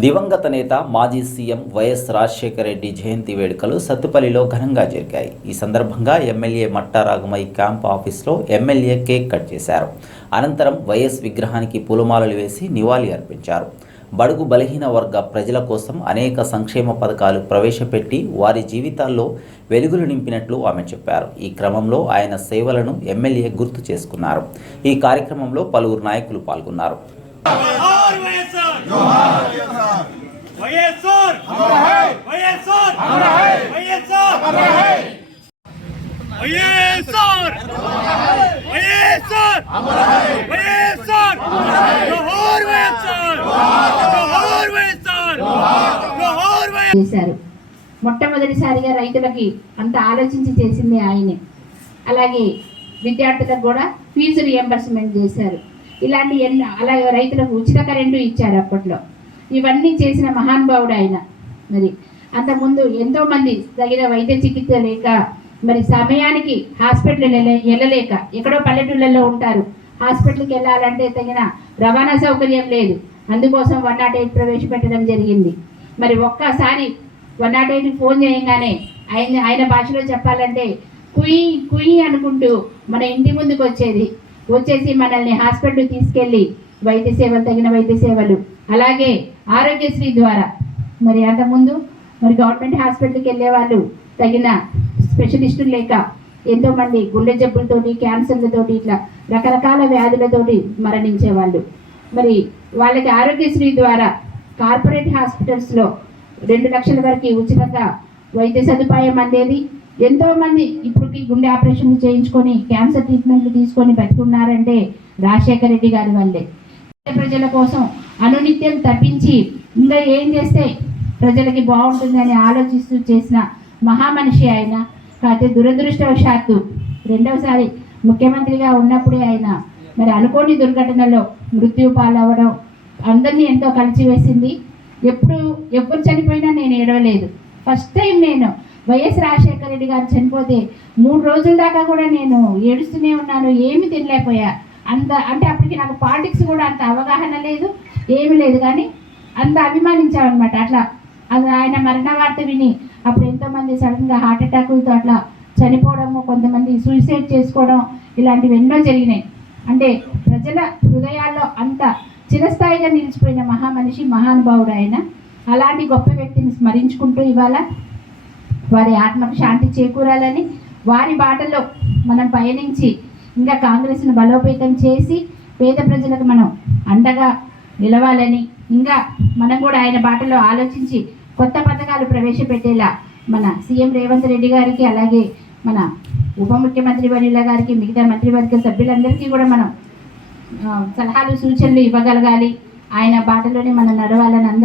దివంగత నేత మాజీ సీఎం వైఎస్ రాజశేఖర రెడ్డి జయంతి వేడుకలు సత్తుపల్లిలో ఘనంగా జరిగాయి. ఈ సందర్భంగా ఎమ్మెల్యే మట్టా రాగమయ్య క్యాంప్ ఆఫీస్లో ఎమ్మెల్యే కేక్ కట్ చేశారు. అనంతరం వైఎస్ విగ్రహానికి పూలమాలలు వేసి నివాళి అర్పించారు. బడుగు బలహీన వర్గ ప్రజల కోసం అనేక సంక్షేమ పథకాలు ప్రవేశపెట్టి వారి జీవితాల్లో వెలుగులు నింపినట్లు ఆమె చెప్పారు. ఈ క్రమంలో ఆయన సేవలను ఎమ్మెల్యే గుర్తు చేసుకున్నారు. ఈ కార్యక్రమంలో పలువురు నాయకులు పాల్గొన్నారు. జోహార్ వైఎస్ఆర్. జోహార్ వైఎస్ఆర్. వైఎస్ఆర్. హై వైఎస్ఆర్. హై వైఎస్ఆర్. హై వైఎస్ఆర్. వైఎస్ఆర్. హై వైఎస్ఆర్. హై జోహార్ వైఎస్ఆర్. జోహార్ వైఎస్ఆర్ జోహార్ వైఎస్ఆర్ మొట్టమొదటిసారిగా రైతులకి అంత ఆలోచించి చేసింది ఆయనే. అలాగే విద్యార్థులకు కూడా ఫీజు రియంబర్స్మెంట్ చేశారు. ఇలాంటి ఎన్నో అలాగే రైతులకు ఉచిత కరెంటు ఇచ్చారు అప్పట్లో. ఇవన్నీ చేసిన మహానుభావుడు ఆయన. మరి అంతకుముందు ఎంతో మంది తగిన వైద్య చికిత్స లేక మరి సమయానికి హాస్పిటల్ వెళ్ళలేక ఎక్కడో పల్లెటూళ్ళల్లో ఉంటారు. హాస్పిటల్కి వెళ్ళాలంటే తగిన రవాణా సౌకర్యం లేదు. అందుకోసం వన్ నాట్ ఎయిట్ ప్రవేశపెట్టడం జరిగింది. మరి ఒక్కసారి వన్ నాట్ ఎయిట్ ఫోన్ చేయగానే ఆయన ఆయన భాషలో చెప్పాలంటే కుయి కుయి అనుకుంటూ మన ఇంటి ముందుకు వచ్చేది వచ్చేసి మనల్ని హాస్పిటల్ తీసుకెళ్ళి వైద్య సేవలు తగిన వైద్య సేవలు అలాగే ఆరోగ్యశ్రీ ద్వారా. మరి అంతకుముందు మరి గవర్నమెంట్ హాస్పిటల్కి వెళ్ళే వాళ్ళు తగిన స్పెషలిస్టులు లేక ఎంతోమంది గుండె జబ్బులతోటి క్యాన్సర్లతోటి ఇట్లా రకరకాల వ్యాధులతోటి మరణించేవాళ్ళు. మరి వాళ్ళకి ఆరోగ్యశ్రీ ద్వారా కార్పొరేట్ హాస్పిటల్స్లో రెండు లక్షల వరకు ఉచితంగా వైద్య సదుపాయం అందేది. ఎంతో మంది ఇప్పటికి గుండె ఆపరేషన్లు చేయించుకొని క్యాన్సర్ ట్రీట్మెంట్లు తీసుకొని బతుకున్నారంటే రాజశేఖర రెడ్డి గారి వల్లే. పేద ప్రజల కోసం అనునిత్యం తప్పించి ఇంకా ఏం చేస్తే ప్రజలకి బాగుంటుందని ఆలోచిస్తూ చేసిన మహామనిషి ఆయన కాకపోతే దురదృష్టవశాత్తు రెండవసారి ముఖ్యమంత్రిగా ఉన్నప్పుడే ఆయన మరి అనుకోని దుర్ఘటనలో మృత్యు పాలవ్వడం అందరినీ ఎంతో కలిసివేసింది. ఎప్పుడు ఎప్పుడు చనిపోయినా నేను ఏడవలేదు. ఫస్ట్ టైం నేను వైఎస్ రాజశేఖర రెడ్డి గారు చనిపోతే మూడు రోజుల దాకా కూడా నేను ఏడుస్తూనే ఉన్నాను ఏమి తినలేకపోయా. అంత అంటే అప్పటికి నాకు పాలిటిక్స్ కూడా అంత అవగాహన లేదు ఏమీ లేదు. కానీ అంత అభిమానించామన్నమాట. అట్లా అది ఆయన మరణ వార్త విని అప్పుడు ఎంతోమంది సడన్గా హార్ట్ అటాకులతో అట్లా చనిపోవడము కొంతమంది సూసైడ్ చేసుకోవడం ఇలాంటివి ఎన్నో జరిగినాయి. అంటే ప్రజల హృదయాల్లో అంత చిరస్థాయిగా నిలిచిపోయిన మహామనిషి మహానుభావుడు ఆయన. అలాంటి గొప్ప వ్యక్తిని స్మరించుకుంటూ ఇవాళ వారి ఆత్మకు శాంతి చేకూరాలని వారి బాటలో మనం పయనించి ఇంకా కాంగ్రెస్ను బలోపేతం చేసి పేద ప్రజలకు మనం అండగా నిలవాలని ఇంకా మనం కూడా ఆయన బాటలో ఆలోచించి కొత్త పథకాలు ప్రవేశపెట్టేలా మన సీఎం రేవంత్ రెడ్డి గారికి అలాగే మన ఉప ముఖ్యమంత్రి వర్యుల గారికి మిగతా మంత్రివర్గ సభ్యులందరికీ కూడా మనం సలహాలు సూచనలు ఇవ్వగలగాలి. ఆయన బాటలోనే మనం నడవాలని అందరూ